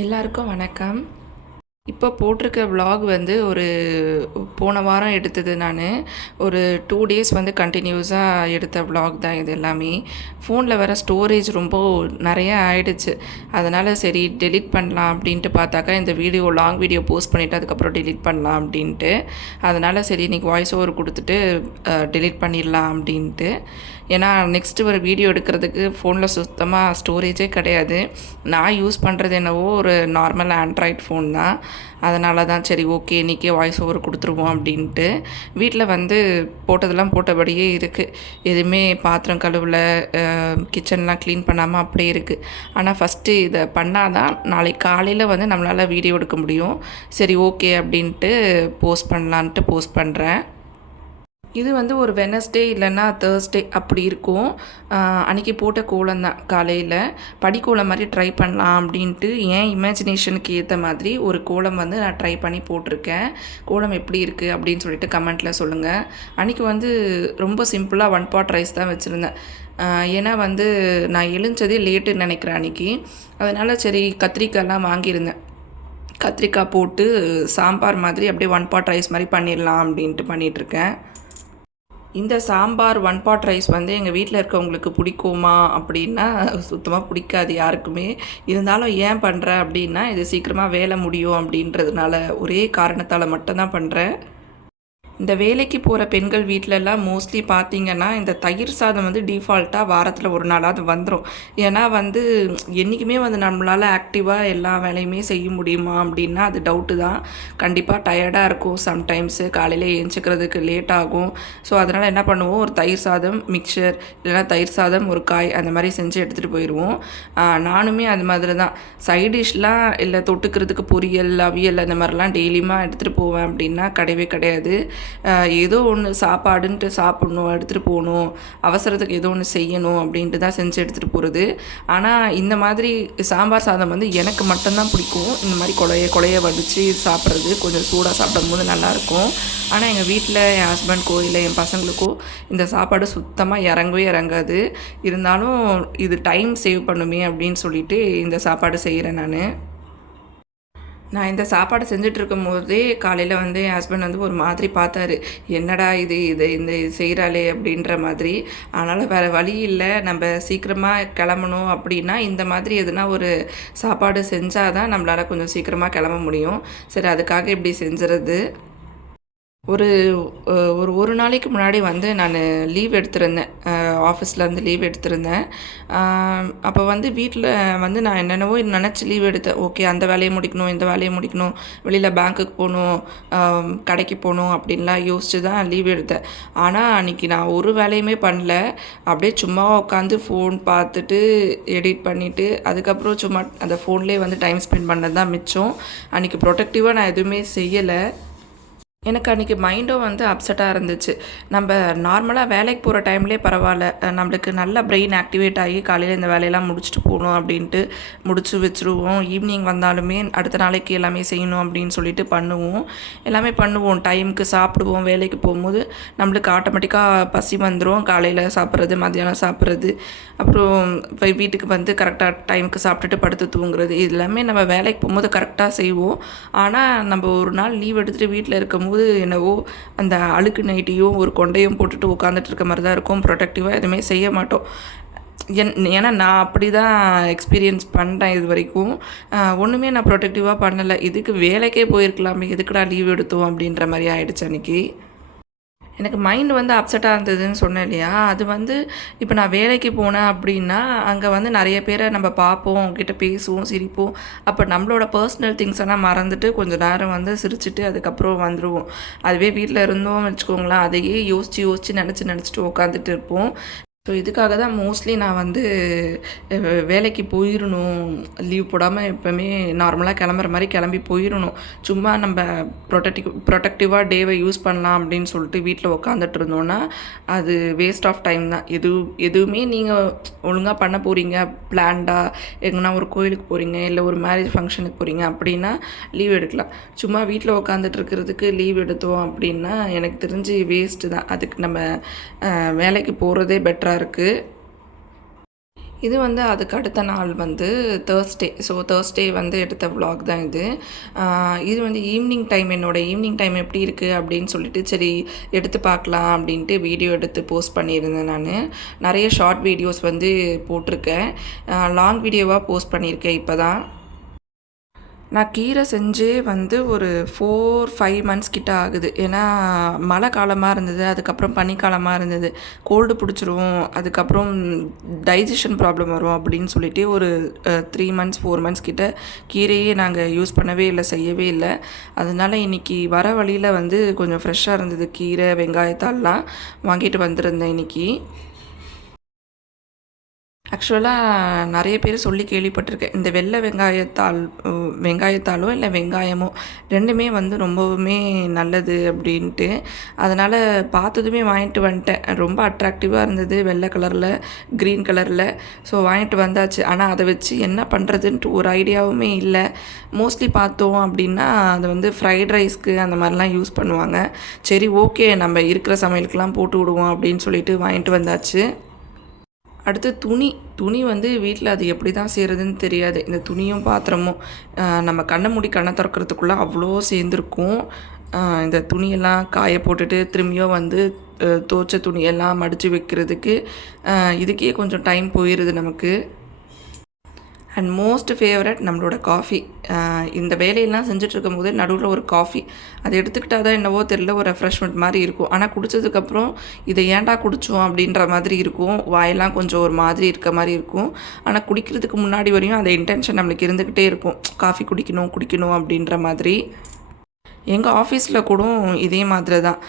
எல்லாருக்கும் வணக்கம். இப்போ போட்டிருக்க விலாக் வந்து போன வாரம் எடுத்தது நான். ஒரு 2 டேஸ் வந்து கண்டினியூஸாக எடுத்த விலாக் தான் இது எல்லாமே. ஃபோனில் வேறு ஸ்டோரேஜ் ரொம்ப நிறையா ஆயிடுச்சு. அதனால் சரி டெலீட் பண்ணலாம் அப்படின்ட்டு பார்த்தாக்கா இந்த லாங் வீடியோ போஸ்ட் பண்ணிவிட்டு அதுக்கப்புறம் டெலீட் பண்ணலாம் அப்படின்ட்டு. அதனால் சரி இன்றைக்கி வாய்ஸ் ஓவர் கொடுத்துட்டு டெலீட் பண்ணிடலாம் அப்படின்ட்டு. ஏன்னா நெக்ஸ்ட்டு ஒரு வீடியோ எடுக்கிறதுக்கு ஃபோனில் சுத்தமாக ஸ்டோரேஜே கிடையாது. நான் யூஸ் பண்ணுறது என்னவோ ஒரு நார்மல் ஆண்ட்ராய்ட் ஃபோன் தான். அதனால தான் சரி ஓகே இன்றைக்கே வாய்ஸ் ஓவர் கொடுத்துருவோம் அப்படின்ட்டு. வீட்டில் வந்து போட்டதெல்லாம் போட்டபடியே இருக்குது. எதுவுமே பாத்திரம் கழுவல, கிச்சன்லாம் க்ளீன் பண்ணாமல் அப்படியே இருக்குது. ஆனால் ஃபஸ்ட்டு இதை பண்ணால் தான் நாளைக்கு காலையில் வந்து நம்மளால் வீடியோ எடுக்க முடியும். சரி ஓகே அப்படின்ட்டு போஸ்ட் பண்ணலான்ட்டு போஸ்ட் பண்ணுறேன். இது வந்து ஒரு வெனஸ்டே இல்லைன்னா தேர்ஸ்டே அப்படி இருக்கும். அன்றைக்கி போட்ட கோலம் தான். காலையில் படிக்கோலம் மாதிரி ட்ரை பண்ணலாம் அப்படின்ட்டு ஏன் இமேஜினேஷனுக்கு ஏற்ற மாதிரி ஒரு கோலம் வந்து நான் ட்ரை பண்ணி போட்டிருக்கேன். கோலம் எப்படி இருக்குது அப்படின்னு சொல்லிட்டு கமெண்ட்டில் சொல்லுங்கள். அன்றைக்கி வந்து ரொம்ப சிம்பிளாக 1 pot ரைஸ் தான் வச்சுருந்தேன். ஏன்னா வந்து நான் எழுந்ததே லேட்டுன்னு நினைக்கிறேன் அன்றைக்கி. அதனால் சரி கத்திரிக்காயெல்லாம் வாங்கியிருந்தேன். கத்திரிக்காய் போட்டு சாம்பார் மாதிரி அப்படியே 1 pot ரைஸ் மாதிரி பண்ணிடலாம் அப்படின்ட்டு பண்ணிகிட்ருக்கேன். இந்த சாம்பார் 1 pot ரைஸ் வந்து எங்கள் வீட்டில் இருக்கவங்களுக்கு பிடிக்குமா அப்படின்னா சுத்தமாக பிடிக்காது யாருக்குமே. இருந்தாலும் ஏன் பண்ணுறேன் அப்படின்னா இது சீக்கிரமாக வேலை முடியும் அப்படின்றதுனால ஒரே காரணத்தால் மட்டும்தான் பண்ணுறேன். இந்த வேலைக்கு போகிற பெண்கள் வீட்டிலலாம் மோஸ்ட்லி பார்த்திங்கன்னா இந்த தயிர் சாதம் வந்து டிஃபால்ட்டாக வாரத்தில் ஒரு நாளாவது வந்துடும். ஏன்னா வந்து என்றைக்குமே வந்து நம்மளால் ஆக்டிவாக எல்லா வேலையுமே செய்ய முடியுமா அப்படின்னா அது டவுட்டு தான். கண்டிப்பாக டயர்டாக இருக்கும். சம்டைம்ஸு காலையில் எழுந்திக்கிறதுக்கு லேட் ஆகும். ஸோ அதனால் என்ன பண்ணுவோம், ஒரு தயிர் சாதம் மிக்சர் இல்லைனா தயிர் சாதம் ஒரு காய் அந்த மாதிரி செஞ்சு எடுத்துகிட்டு போயிடுவோம். நானுமே அது மாதிரி தான். சைட் டிஷ்லாம் இல்லை தொட்டுக்கிறதுக்கு பொரியல் அவியல் அந்த மாதிரிலாம் டெய்லியுமா எடுத்துகிட்டு போவேன் அப்படின்னா கிடையவே கிடையாது. ஏதோ ஒன்று சாப்பாடுன்ட்டு சாப்பிட்ணும், எடுத்துகிட்டு போகணும், அவசரத்துக்கு ஏதோ ஒன்று செய்யணும் அப்படின்ட்டு தான் செஞ்சு எடுத்துகிட்டு போகிறது. ஆனால் இந்த மாதிரி சாம்பார் சாதம் வந்து எனக்கு மட்டும்தான் பிடிக்கும். இந்த மாதிரி கொலைய வடித்து சாப்பிட்றது கொஞ்சம் சூடாக சாப்பிடும்போது நல்லாயிருக்கும். ஆனால் எங்கள் வீட்டில் என் ஹஸ்பண்ட்க்கோ இல்லை என் பசங்களுக்கோ இந்த சாப்பாடு சுத்தமாக இறங்கவே இறங்காது. இருந்தாலும் இது டைம் சேவ் பண்ணுமே அப்படின்னு சொல்லிட்டு இந்த சாப்பாடு செய்கிறேன் நான் இந்த சாப்பாடு செஞ்சிட்ருக்கும் போதே காலையில் வந்து என் ஹஸ்பண்ட் வந்து ஒரு மாதிரி பார்த்தாரு. என்னடா இந்த செய்கிறாளே அப்படின்ற மாதிரி. அதனால் வேறு வழி இல்லை, நம்ம சீக்கிரமாக கிளம்பணும் அப்படின்னா இந்த மாதிரி எதுனா ஒரு சாப்பாடு செஞ்சால் தான் நம்மளால் கொஞ்சம் சீக்கிரமாக கிளம்ப முடியும். சரி அதுக்காக இப்படி செஞ்சுறது. ஒரு ஒரு நாளைக்கு முன்னாடி வந்து நான் லீவ் எடுத்திருந்தேன். ஆஃபீஸ்லேருந்து லீவ் எடுத்திருந்தேன். அப்போ வந்து வீட்டில் வந்து நான் என்னென்னவோ நினச்சி லீவ் எடுத்தேன். ஓகே அந்த வேலையை முடிக்கணும், இந்த வேலையை முடிக்கணும், வெளியில் பேங்க்குக்கு போகணும், கடைக்கு போகணும் அப்படின்லாம் யோசித்து தான் லீவ் எடுத்தேன். ஆனால் அன்றைக்கி நான் ஒரு வேலையுமே பண்ணல. அப்படியே சும்மா உட்காந்து ஃபோன் பார்த்துட்டு எடிட் பண்ணிவிட்டு அதுக்கப்புறம் சும்மா அந்த ஃபோன்லேயே வந்து டைம் ஸ்பெண்ட் பண்ணது தான் மிச்சம். அன்றைக்கி ப்ரொடக்டிவாக நான் எதுவுமே செய்யலை. எனக்கு அன்றைக்கி மைண்டும் வந்து அப்செட்டாக இருந்துச்சு. நம்ம நார்மலாக வேலைக்கு போகிற டைம்லேயே பரவாயில்ல, நம்மளுக்கு நல்லா பிரெயின் ஆக்டிவேட் ஆகி காலையில் இந்த வேலையெல்லாம் முடிச்சுட்டு போகணும் அப்படின்ட்டு முடிச்சு வச்சுருவோம். ஈவினிங் வந்தாலுமே அடுத்த நாளைக்கு எல்லாமே செய்யணும் அப்படின்னு சொல்லிட்டு எல்லாமே பண்ணுவோம். டைமுக்கு சாப்பிடுவோம். வேலைக்கு போகும்போது நம்மளுக்கு ஆட்டோமேட்டிக்காக பசி வந்துடும். காலையில் சாப்பிட்றது, மத்தியானம் சாப்பிட்றது, அப்புறம் வீட்டுக்கு வந்து கரெக்டாக டைமுக்கு சாப்பிட்டுட்டு படுத்து தூங்குறது, இது எல்லாமே நம்ம வேலைக்கு போகும்போது கரெக்டாக செய்வோம். ஆனால் நம்ம ஒரு நாள் லீவ் எடுத்துகிட்டு வீட்டில் இருக்கும்போது என்னவோ அந்த அழுக்கு நைட்டியும் ஒரு கொண்டையும் போட்டுட்டு உட்காந்துட்டு இருக்க மாதிரி தான் இருக்கும். ப்ரொடக்டிவாக எதுவுமே செய்ய மாட்டோம். ஏன்னா நான் அப்படி தான் எக்ஸ்பீரியன்ஸ் பண்ணுறேன் இது வரைக்கும். ஒன்றுமே நான் ப்ரொடக்டிவாக பண்ணலை. இதுக்கு வேலைக்கே போயிருக்கலாமே, எதுக்குடா லீவ் எடுத்தோம் அப்படின்ற மாதிரி ஆகிடுச்சு அன்றைக்கி. எனக்கு மைண்ட் வந்து அப்செட்டாக இருந்ததுன்னு சொன்னேன் இல்லையா, அது வந்து இப்போ நான் வேலைக்கு போனேன் அப்படின்னா அங்கே வந்து நிறைய பேரை நம்ம பார்ப்போம், அவங்ககிட்ட பேசுவோம், சிரிப்போம். அப்போ நம்மளோட பர்சனல் திங்ஸ் எல்லாம் மறந்துட்டு கொஞ்சம் நேரம் வந்து சிரிச்சுட்டு அதுக்கப்புறம் வந்துடுவோம். அதுவே வீட்டில் இருந்தோம் வச்சுக்கோங்களேன், அதையே யோசித்து நினச்சிட்டு உட்காந்துட்டு இருப்போம். ஸோ இதுக்காக தான் மோஸ்ட்லி நான் வந்து வேலைக்கு போயிடணும், லீவ் போடாமல் எப்போவுமே நார்மலாக கிளம்புற மாதிரி கிளம்பி போயிடணும். சும்மா நம்ம ப்ரொடக்டிவாக டேவை யூஸ் பண்ணலாம் அப்படின்னு சொல்லிட்டு வீட்டில் உட்காந்துட்டு இருந்தோன்னா அது வேஸ்ட் ஆஃப் டைம் தான். எதுவுமே நீங்கள் ஒழுங்காக பண்ண போகிறீங்க, பிளான்டாக எங்கன்னா ஒரு கோயிலுக்கு போகிறீங்க இல்லை ஒரு மேரேஜ் ஃபங்க்ஷனுக்கு போகிறீங்க அப்படின்னா லீவ் எடுக்கலாம். சும்மா வீட்டில் உட்காந்துட்டு இருக்கிறதுக்கு லீவ் எடுத்தோம் அப்படின்னா எனக்கு தெரிஞ்சு வேஸ்ட்டு தான். அதுக்கு நம்ம வேலைக்கு போகிறதே பெட்டராக இருக்குது. இது வந்து அதுக்கு அடுத்த நாள் வந்து தேர்ஸ்டே வந்து எடுத்த விலாக் தான் இது. இது வந்து ஈவினிங் டைம், என்னோடய ஈவினிங் டைம் எப்படி இருக்குது அப்படின்னு சொல்லிட்டு சரி எடுத்து பார்க்கலாம் அப்படின்ட்டு வீடியோ எடுத்து போஸ்ட் பண்ணியிருந்தேன். நான் நிறைய ஷார்ட் வீடியோஸ் வந்து போட்டிருக்கேன், லாங் வீடியோவாக போஸ்ட் பண்ணியிருக்கேன் இப்போ தான். நான் கீரை செஞ்சே வந்து ஒரு 4-5 மந்த்ஸ் கிட்ட ஆகுது. ஏன்னா மழை காலமாக இருந்தது, அதுக்கப்புறம் பனிக்காலமாக இருந்தது, கோல்டு பிடிச்சிரும், அதுக்கப்புறம் டைஜஷன் ப்ராப்ளம் வரும் அப்படின்னு சொல்லிட்டு ஒரு 3 மந்த்ஸ் 4 மந்த்ஸ் கிட்ட கீரையே நாங்கள் யூஸ் பண்ணவே இல்லை, செய்யவே இல்லை. அதனால் இன்றைக்கி வர வழியில் வந்து கொஞ்சம் ஃப்ரெஷ்ஷாக இருந்தது, கீரை வெங்காயத்தால்லாம் வாங்கிட்டு வந்திருந்தேன் இன்றைக்கி. ஆக்சுவலாக நிறைய பேர் சொல்லி கேள்விப்பட்டிருக்கேன், இந்த வெள்ளை வெங்காயத்தாலோ இல்லை வெங்காயமோ ரெண்டுமே வந்து ரொம்பவுமே நல்லது அப்படின்ட்டு. அதனால் பார்த்ததுமே வாங்கிட்டு வந்துட்டேன். ரொம்ப அட்ராக்டிவாக இருந்தது, வெள்ளை கலரில் க்ரீன் கலரில். ஸோ வாங்கிட்டு வந்தாச்சு. ஆனால் அதை வச்சு என்ன பண்ணுறதுன்ட்டு ஒரு ஐடியாவுமே இல்லை. மோஸ்ட்லி பார்த்தோம் அப்படின்னா அதை வந்து ஃப்ரைட் ரைஸ்க்கு அந்த மாதிரிலாம் யூஸ் பண்ணுவாங்க. சரி ஓகே, நம்ம இருக்கிற சமையலுக்கெலாம் போட்டு விடுவோம் அப்படின்னு சொல்லிட்டு வாங்கிட்டு வந்தாச்சு. அடுத்து துணி வந்து வீட்டில் அது எப்படி தான் செய்கிறதுன்னு தெரியாது. இந்த துணியும் பாத்திரமும் நம்ம கண்ணை மூடி கண்ணை திறக்கிறதுக்குள்ளே அவ்வளோ சேர்ந்துருக்கும். இந்த துணியெல்லாம் காய போட்டுட்டு திரும்பியும் வந்து துவைச்ச துணியெல்லாம் மடித்து வைக்கிறதுக்கு இதுக்கே கொஞ்சம் டைம் போயிடுது நமக்கு. அண்ட் மோஸ்ட் ஃபேவரட் நம்மளோட காஃபி. இந்த வேலையெல்லாம் செஞ்சிட்ருக்கும் போது நடுவில் ஒரு காஃபி அதை எடுத்துக்கிட்டால் தான் என்னவோ தெரியல, ஒரு ரெஃப்ரெஷ்மெண்ட் மாதிரி இருக்கும். ஆனால் குடித்ததுக்கப்புறம் இதை ஏன்டா குடித்தோம் அப்படின்ற மாதிரி இருக்கும், வாயெல்லாம் கொஞ்சம் ஒரு மாதிரி இருக்க மாதிரி இருக்கும். ஆனால் குடிக்கிறதுக்கு முன்னாடி வரையும் அந்த இன்டென்ஷன் நம்மளுக்கு இருந்துக்கிட்டே இருக்கும், காஃபி குடிக்கணும் அப்படின்ற மாதிரி. எங்கள் ஆஃபீஸில் கூட இதே மாதிரி தான்.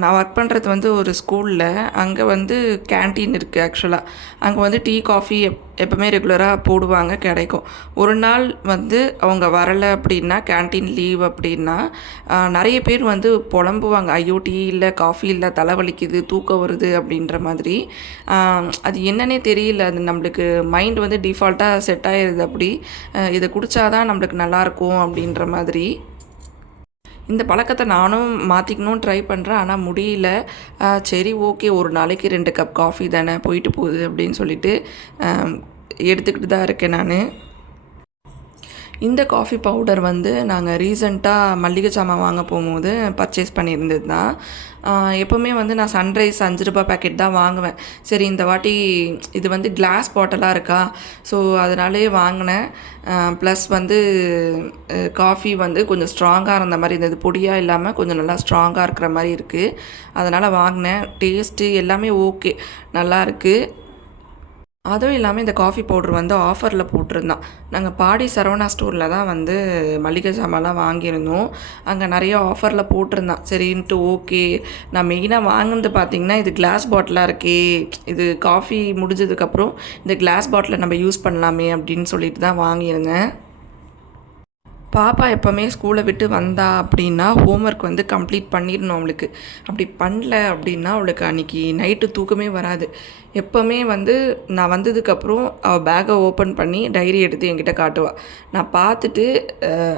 நான் ஒர்க் பண்ணுறது வந்து ஒரு ஸ்கூலில், அங்கே வந்து கேன்டீன் இருக்குது. ஆக்சுவலாக அங்கே வந்து டீ காஃபி எப்போவுமே ரெகுலராக போடுவாங்க, கிடைக்கும். ஒரு நாள் வந்து அவங்க வரலை அப்படின்னா, கேன்டீன் லீவ் அப்படின்னா நிறைய பேர் வந்து புலம்புவாங்க, ஐயோ டீ இல்லை காஃபி இல்லை, தலைவலிக்குது, தூக்கம் வருது அப்படின்ற மாதிரி. அது என்னன்னே தெரியல, அது நம்மளுக்கு மைண்ட் வந்து டிஃபால்ட்டாக செட் ஆகிடுது. அப்படி இதை குடித்தாதான் நம்மளுக்கு நல்லாயிருக்கும் அப்படின்ற மாதிரி. இந்த பழக்கத்தை நானும் மாற்றிக்கணும்னு ட்ரை பண்ணுறேன், ஆனால் முடியல. சரி ஓகே, ஒரு நாளைக்கு 2 கப் காஃபி தானே, போயிட்டு போகுது அப்படின்னு சொல்லிட்டு எடுத்துக்கிட்டு தான் இருக்கேன் நான். இந்த காஃபி பவுடர் வந்து நாங்கள் ரீசெண்டாக மளிகை சாமான் வாங்க போகும்போது பர்ச்சேஸ் பண்ணியிருந்தது தான். எப்போவுமே வந்து நான் சன்ரைஸ் 5 ரூபா பேக்கெட் தான் வாங்குவேன். சரி இந்த வாட்டி இது வந்து கிளாஸ் பாட்டிலாக இருக்கா, ஸோ அதனாலே வாங்கினேன். ப்ளஸ் வந்து காஃபி வந்து கொஞ்சம் ஸ்ட்ராங்காக இருந்த மாதிரி இருந்தது, பொடியாக இல்லாமல் கொஞ்சம் நல்லா ஸ்ட்ராங்காக இருக்கிற மாதிரி இருக்குது. அதனால் வாங்கினேன். டேஸ்ட்டு எல்லாமே ஓகே, நல்லாயிருக்கு. அதுவும் இல்லாமல் இந்த காஃபி பவுட்ரு வந்து ஆஃபரில் போட்டிருந்தான். நாங்கள் பாடி சரவணா ஸ்டோரில் தான் வந்து மளிகை சாமான்லாம் வாங்கியிருந்தோம். அங்கே நிறைய ஆஃபரில் போட்டிருந்தான். சரின்ட்டு ஓகே, நான் மெயினாக வாங்கினது பார்த்திங்கன்னா இது கிளாஸ் பாட்டிலாக இருக்கே, இது காஃபி முடிஞ்சதுக்கப்புறம் இந்த கிளாஸ் பாட்டிலை நம்ம யூஸ் பண்ணலாமே அப்படின்னு சொல்லிட்டு தான் வாங்கியிருந்தேன். பாப்பா எப்போவுமே ஸ்கூலை விட்டு வந்தா அப்படின்னா ஹோம்ஒர்க் வந்து கம்ப்ளீட் பண்ணிடணும் அவளுக்கு. அப்படி பண்ணல அப்படின்னா அவளுக்கு அன்றைக்கி நைட்டு தூக்கமே வராது. எப்போவுமே வந்து நான் வந்ததுக்கப்புறம் அவள் பேக்கை ஓப்பன் பண்ணி டைரி எடுத்து என்கிட்ட காட்டுவாள். நான் பார்த்துட்டு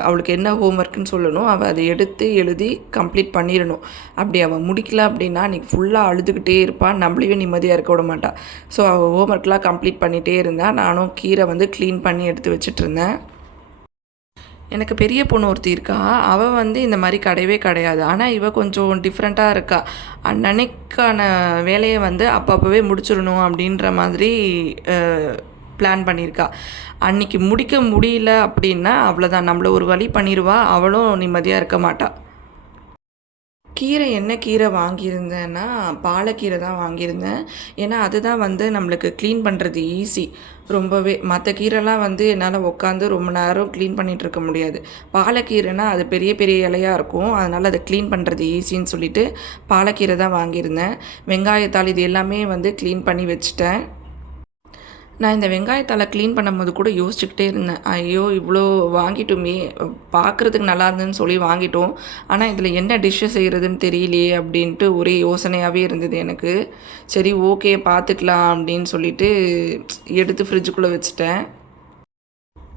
அவளுக்கு என்ன ஹோம்ஒர்க்குன்னு சொல்லணும், அவள் அதை எடுத்து எழுதி கம்ப்ளீட் பண்ணிடணும். அப்படி அவள் முடிக்கல அப்படின்னா அன்றைக்கி ஃபுல்லாக அழுதுகிட்டே இருப்பாள், நம்மளையும் நிம்மதியாக இருக்க விட மாட்டாள். ஸோ அவள் ஹோம்ஒர்க்லாம் கம்ப்ளீட் பண்ணிகிட்டே இருந்தாள். நானும் கீரை வந்து க்ளீன் பண்ணி எடுத்து வச்சிட்ருந்தேன். எனக்கு பெரிய பொண்ணு ஒருத்தி இருக்கா, அவள் வந்து இந்த மாதிரி கிடையவே கிடையாது. ஆனால் இவள் கொஞ்சம் டிஃப்ரெண்ட்டாக இருக்கா. அன்னன்னைக்கான வேலையை வந்து அப்பப்போவே முடிச்சிடணும் அப்படின்ற மாதிரி பிளான் பண்ணியிருக்கா. அன்றைக்கி முடிக்க முடியல அப்படின்னா அவ்வளோதான், நம்மளை ஒரு வழி பண்ணிடுவா, அவளும் நிம்மதியாக இருக்க மாட்டாள். கீரை என்ன கீரை வாங்கியிருந்தேன்னா பாலக்கீரை தான் வாங்கியிருந்தேன். ஏன்னா அதுதான் வந்து நம்மளுக்கு க்ளீன் பண்ணுறது ஈஸி ரொம்பவே. மற்ற கீரைலாம் வந்து என்னால் உட்காந்து ரொம்ப நேரம் க்ளீன் பண்ணிகிட்ருக்க முடியாது. பாலக்கீரைனா அது பெரிய பெரிய இலையாக இருக்கும், அதனால் அதை க்ளீன் பண்ணுறது ஈஸின்னு சொல்லிவிட்டு பாலக்கீரை தான் வாங்கியிருந்தேன். வெங்காயத்தாள் இது எல்லாமே வந்து க்ளீன் பண்ணி வச்சுட்டேன். நான் இந்த வெங்காயத்தால் க்ளீன் பண்ணும்போது கூட யோசிச்சுக்கிட்டே இருந்தேன், ஐயோ இவ்வளோ வாங்கிட்டோமே, பார்க்குறதுக்கு நல்லா இருந்ததுன்னு சொல்லி வாங்கிட்டோம், ஆனால் இதில் என்ன டிஷ்ஷு செய்கிறதுன்னு தெரியலையே அப்படின்ட்டு ஒரே யோசனையாகவே இருந்தது எனக்கு. சரி ஓகே பார்த்துக்கலாம் அப்படின்னு சொல்லிட்டு எடுத்து ஃப்ரிட்ஜுக்குள்ளே வச்சுட்டேன்.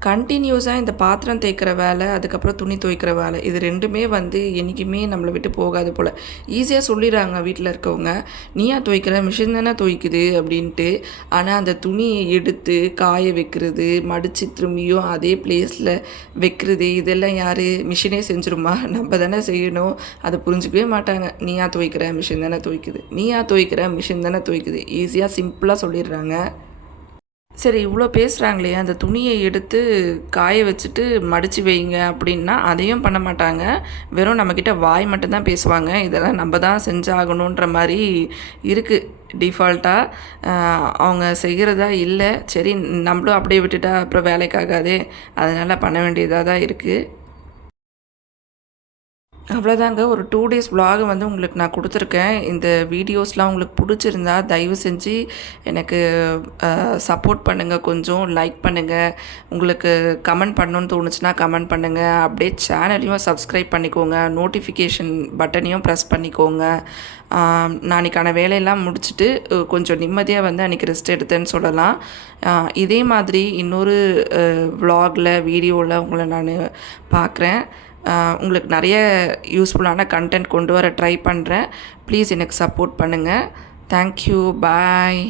கன்டினியூஸாக இந்த பாத்திரம் தேய்க்கிற வேலை, அதுக்கப்புறம் துணி துவைக்கிற வேலை, இது 2மே வந்து என்றைக்குமே நம்மளை விட்டு போகாது போல். ஈஸியாக சொல்லிடுறாங்க வீட்டில் இருக்கவங்க, நீயா துவைக்கிற, மிஷின் தானே துவைக்குது அப்படின்ட்டு. ஆனால் அந்த துணியை எடுத்து காய வைக்கிறது, மடித்து திரும்பியும் அதே பிளேஸில் வைக்கிறது, இதெல்லாம் யார்? மிஷினே செஞ்சுருமா? நம்ம தானே செய்யணும். அதை புரிஞ்சிக்கவே மாட்டாங்க. நீயா துவைக்கிற, மிஷின் தானே துவைக்குது, நீயா துவைக்கிற, மிஷின் தானே துவைக்குது. ஈஸியாக சிம்பிளாக சொல்லிடுறாங்க. சரி, இவ்வளோ பேசுகிறாங்களே, அந்த துணியை எடுத்து காய வச்சுட்டு மடித்து வைங்க அப்படின்னா அதையும் பண்ண மாட்டாங்க. வெறும் நம்மக்கிட்ட வாய் மட்டும்தான் பேசுவாங்க. இதெல்லாம் நம்ம தான் செஞ்சாகணுன்ற மாதிரி இருக்குது டிஃபால்ட்டாக. அவங்க செய்கிறதா இல்லை. சரி, நம்மளும் அப்படியே விட்டுட்டா அப்புறம் வேலைக்காகாதே, அதனால் பண்ண வேண்டியதாக தான் இருக்குது. அவ்வளோதாங்க. ஒரு 2 டேஸ் vlog வந்து உங்களுக்கு நான் கொடுத்துருக்கேன். இந்த வீடியோஸ்லாம் உங்களுக்கு பிடிச்சிருந்தா தயவு செஞ்சு எனக்கு சப்போர்ட் பண்ணுங்கள், கொஞ்சம் லைக் பண்ணுங்கள். உங்களுக்கு கமெண்ட் பண்ணணுன்னு தோணுச்சுன்னா கமெண்ட் பண்ணுங்கள். அப்படியே சேனலையும் சப்ஸ்கிரைப் பண்ணிக்கோங்க. நோட்டிஃபிகேஷன் பட்டனையும் ப்ரெஸ் பண்ணிக்கோங்க. நாளைக்கான வேலையெல்லாம் முடிச்சுட்டு கொஞ்சம் நிம்மதியாக வந்து அன்றைக்கி ரெஸ்ட் எடுத்தேன்னு சொல்லலாம். இதே மாதிரி இன்னொரு vlogல வீடியோவில் உங்களை நான் பார்க்குறேன். உங்களுக்கு நிறைய யூஸ்ஃபுல்லான கண்டென்ட் கொண்டு வர ட்ரை பண்ணுறேன். ப்ளீஸ் எனக்கு சப்போர்ட் பண்ணுங்கள். தேங்க்யூ. பாய்.